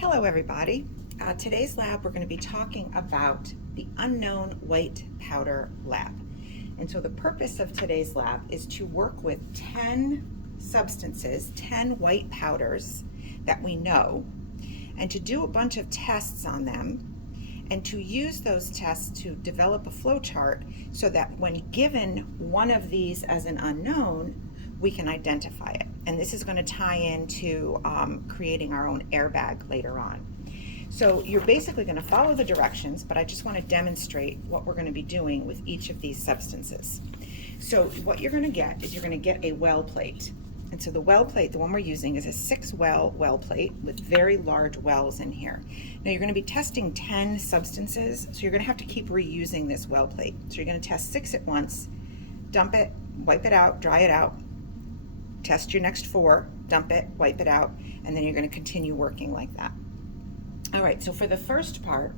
Hello everybody. Today's lab we're going to be talking about the unknown white powder lab. And so the purpose of today's lab is to work with 10 substances, 10 white powders that we know, and to do a bunch of tests on them and to use those tests to develop a flow chart so that when given one of these as an unknown, we can identify it. And this is going to tie into creating our own airbag later on. So you're basically going to follow the directions, but I just want to demonstrate what we're going to be doing with each of these substances. So what you're going to get is you're going to get a well plate. And so the well plate, the one we're using, is a 6-well plate with very large wells in here. Now you're going to be testing 10 substances, so you're going to have to keep reusing this well plate. So you're going to test 6 at once, dump it, wipe it out, dry it out, test your next 4, dump it, wipe it out, and then you're going to continue working like that. All right, so for the first part,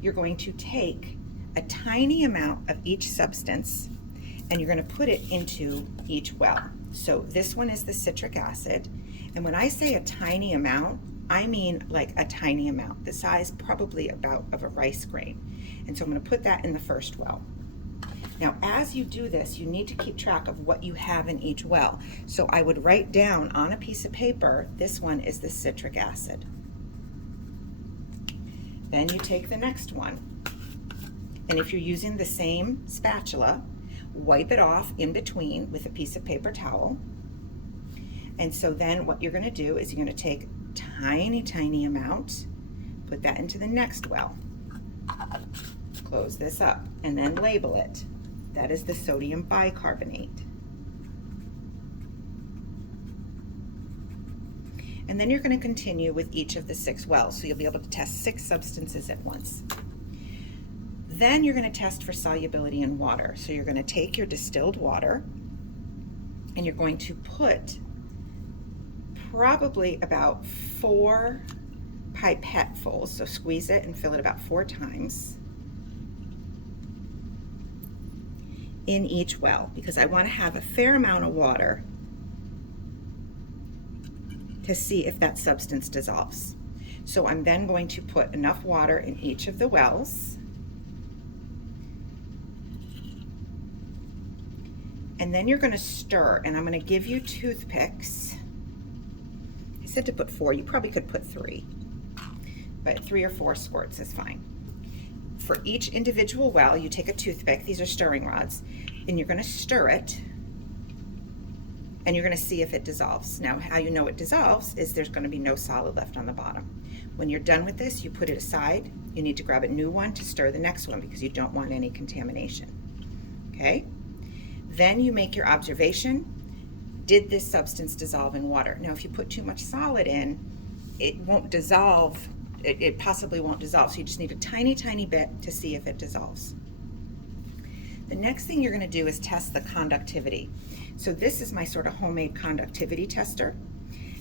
you're going to take a tiny amount of each substance and you're going to put it into each well. So this one is the citric acid, and when I say a tiny amount, I mean like a tiny amount, the size probably about of a rice grain. And so I'm going to put that in the first well. Now, as you do this, you need to keep track of what you have in each well. So I would write down on a piece of paper, this one is the citric acid. Then you take the next one, and if you're using the same spatula, wipe it off in between with a piece of paper towel. And so then what you're going to do is you're going to take tiny amount, put that into the next well, close this up, and then label it. That is the sodium bicarbonate. And then you're going to continue with each of the 6 wells, so you'll be able to test 6 substances at once. Then you're going to test for solubility in water. So you're going to take your distilled water and you're going to put probably about 4 pipettefuls, so squeeze it and fill it about 4 times in each well, because I want to have a fair amount of water to see if that substance dissolves. So I'm then going to put enough water in each of the wells, and then you're going to stir, and I'm going to give you toothpicks. I said to put 4, you probably could put 3, but 3 or 4 squirts is fine. For each individual well, you take a toothpick, these are stirring rods, and you're going to stir it, and you're going to see if it dissolves. Now, how you know it dissolves is there's going to be no solid left on the bottom. When you're done with this, you put it aside. You need to grab a new one to stir the next one because you don't want any contamination. Okay? Then you make your observation. Did this substance dissolve in water? Now, if you put too much solid in, it won't dissolve. It possibly won't dissolve. So you just need a tiny bit to see if it dissolves. The next thing you're going to do is test the conductivity. So this is my sort of homemade conductivity tester.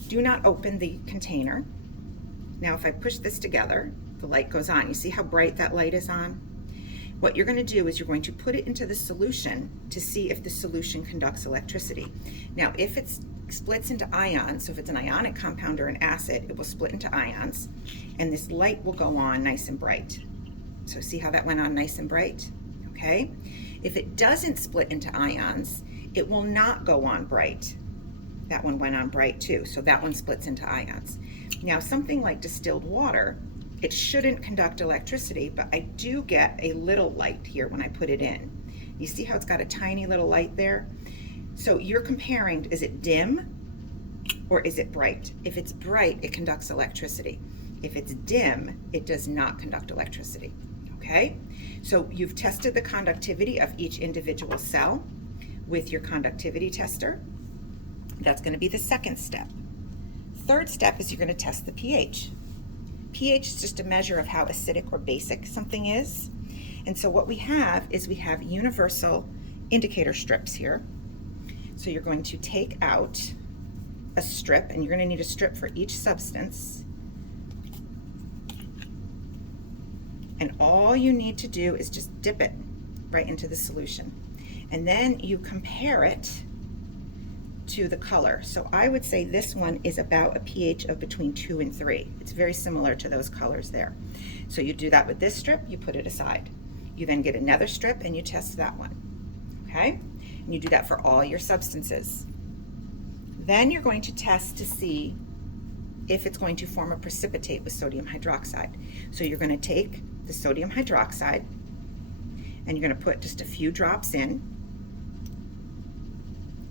Do not open the container. Now, if I push this together, the light goes on. You see how bright that light is on? What you're going to do is you're going to put it into the solution to see if the solution conducts electricity. Now, if it splits into ions, so if it's an ionic compound or an acid, it will split into ions, and this light will go on nice and bright. So see how that went on nice and bright? Okay? If it doesn't split into ions, it will not go on bright. That one went on bright too, so that one splits into ions. Now, something like distilled water, it shouldn't conduct electricity, but I do get a little light here when I put it in. You see how it's got a tiny little light there? So you're comparing, is it dim or is it bright? If it's bright, it conducts electricity. If it's dim, it does not conduct electricity. Okay? So you've tested the conductivity of each individual cell with your conductivity tester. That's going to be the second step. Third step is you're going to test the pH. pH is just a measure of how acidic or basic something is. And so what we have is we have universal indicator strips here. So you're going to take out a strip, and you're going to need a strip for each substance. And all you need to do is just dip it right into the solution. And then you compare it to the color. So I would say this one is about a pH of between 2 and 3. It's very similar to those colors there. So you do that with this strip, you put it aside. You then get another strip and you test that one, okay? And you do that for all your substances. Then you're going to test to see if it's going to form a precipitate with sodium hydroxide. So you're going to take the sodium hydroxide and you're going to put just a few drops in,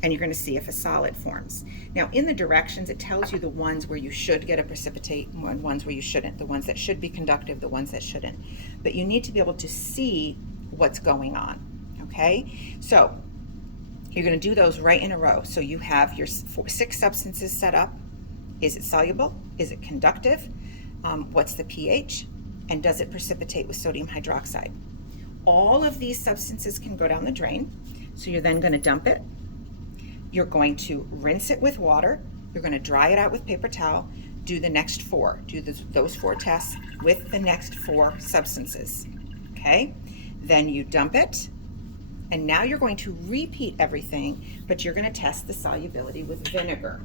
and you're going to see if a solid forms. Now in the directions it tells you the ones where you should get a precipitate and ones where you shouldn't, the ones that should be conductive, the ones that shouldn't. But you need to be able to see what's going on, okay? So you're going to do those right in a row. So you have your 6 substances set up. Is it soluble? Is it conductive? What's the pH? And does it precipitate with sodium hydroxide? All of these substances can go down the drain. So you're then going to dump it. You're going to rinse it with water. You're going to dry it out with paper towel. Do the next 4. Do those 4 tests with the next 4 substances. Okay? Then you dump it. And now you're going to repeat everything, but you're going to test the solubility with vinegar.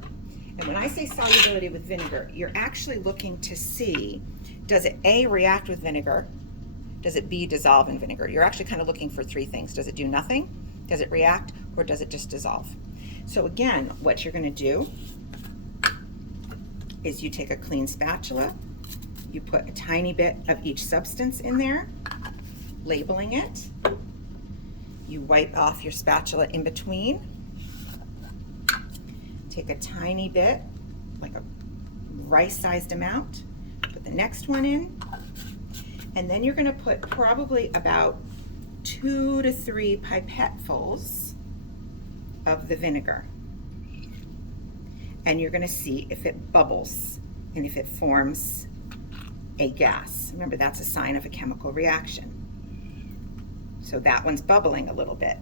And when I say solubility with vinegar, you're actually looking to see, does it A, react with vinegar? Does it B, dissolve in vinegar? You're actually kind of looking for 3 things. Does it do nothing? Does it react? Or does it just dissolve? So again, what you're going to do is you take a clean spatula, you put a tiny bit of each substance in there, labeling it. You wipe off your spatula in between. Take a tiny bit, like a rice-sized amount, put the next one in, and then you're going to put probably about 2 to 3 pipettefuls of the vinegar. And you're going to see if it bubbles and if it forms a gas. Remember, that's a sign of a chemical reaction. So that one's bubbling a little bit.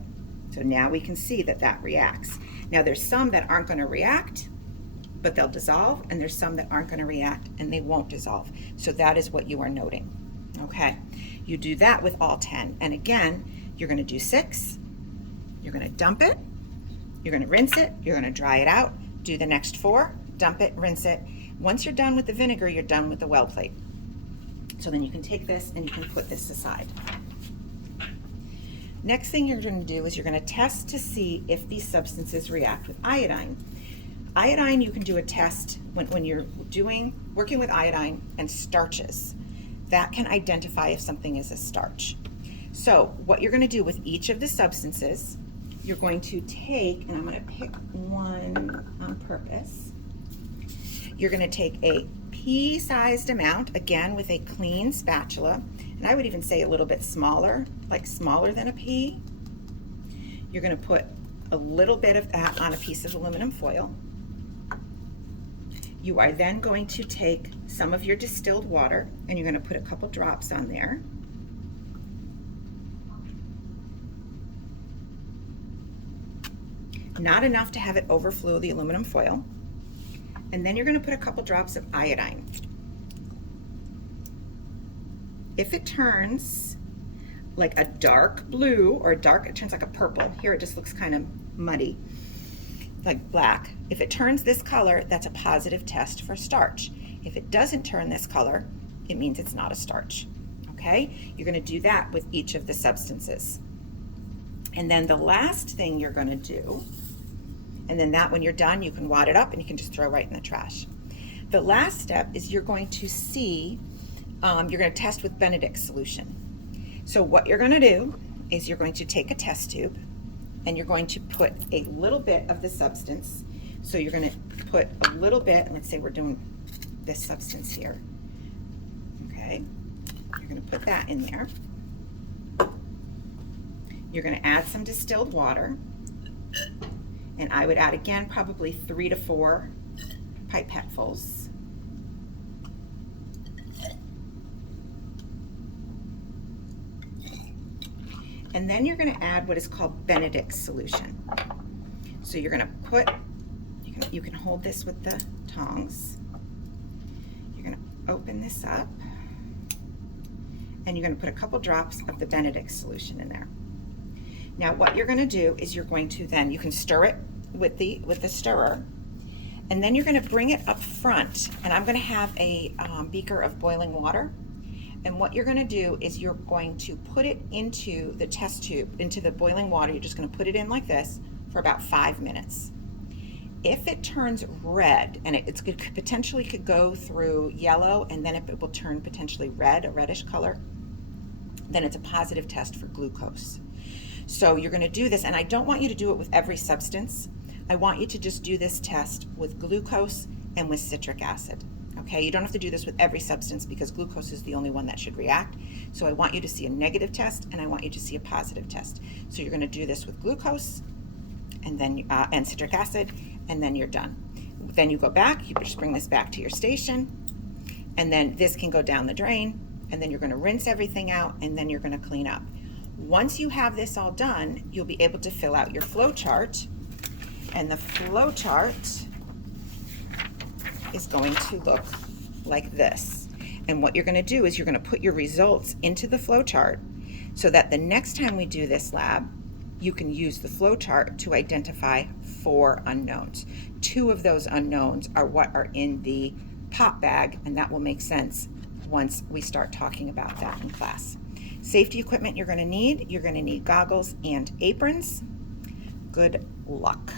So now we can see that that reacts. Now there's some that aren't going to react, but they'll dissolve, and there's some that aren't going to react and they won't dissolve. So that is what you are noting. Okay, you do that with all 10. And again, you're going to do 6. You're going to dump it. You're going to rinse it. You're going to dry it out. Do the next 4. Dump it, rinse it. Once you're done with the vinegar, you're done with the well plate. So then you can take this and you can put this aside. Next thing you're going to do is you're going to test to see if these substances react with iodine. Iodine, you can do a test when you're working with iodine and starches. That can identify if something is a starch. So what you're going to do with each of the substances, you're going to take, and I'm going to pick one on purpose. You're going to take a pea-sized amount, again with a clean spatula, and I would even say a little bit smaller, like smaller than a pea. You're going to put a little bit of that on a piece of aluminum foil. You are then going to take some of your distilled water and you're going to put a couple drops on there. Not enough to have it overflow the aluminum foil. And then you're going to put a couple drops of iodine. If it turns like a dark blue or it turns like a purple. Here it just looks kind of muddy, like black. If it turns this color, that's a positive test for starch. If it doesn't turn this color, it means it's not a starch. Okay? You're going to do that with each of the substances. And then the last thing you're going to do, and then that when you're done, you can wad it up and you can just throw right in the trash. The last step is you're going to see, you're going to test with Benedict solution. So what you're going to do is you're going to take a test tube and you're going to put a little bit of the substance. So you're going to put a little bit, let's say we're doing this substance here. Okay, you're going to put that in there. You're going to add some distilled water. And I would add again probably 3 to 4 pipettefuls. And then you're going to add what is called Benedict solution. So you're going to put, you can hold this with the tongs. You're going to open this up and you're going to put a couple drops of the Benedict solution in there. Now what you're going to do is you're going to then, you can stir it with the stirrer. And then you're going to bring it up front, and I'm going to have a beaker of boiling water. And what you're going to do is you're going to put it into the test tube, into the boiling water. You're just going to put it in like this for about 5 minutes. If it turns red, and it potentially could go through yellow, and then it will turn potentially red, a reddish color, then it's a positive test for glucose. So you're going to do this, and I don't want you to do it with every substance. I want you to just do this test with glucose and with citric acid. Okay, you don't have to do this with every substance because glucose is the only one that should react. So I want you to see a negative test, and I want you to see a positive test. So you're going to do this with glucose and then and citric acid, and then you're done. Then you go back, you just bring this back to your station, and then this can go down the drain, and then you're going to rinse everything out, and then you're going to clean up. Once you have this all done, you'll be able to fill out your flow chart, and the flow chart is going to look like this. And what you're going to do is you're going to put your results into the flow chart so that the next time we do this lab, you can use the flow chart to identify 4 unknowns. 2 of those unknowns are what are in the pop bag, and that will make sense once we start talking about that in class. Safety equipment you're going to need goggles and aprons. Good luck.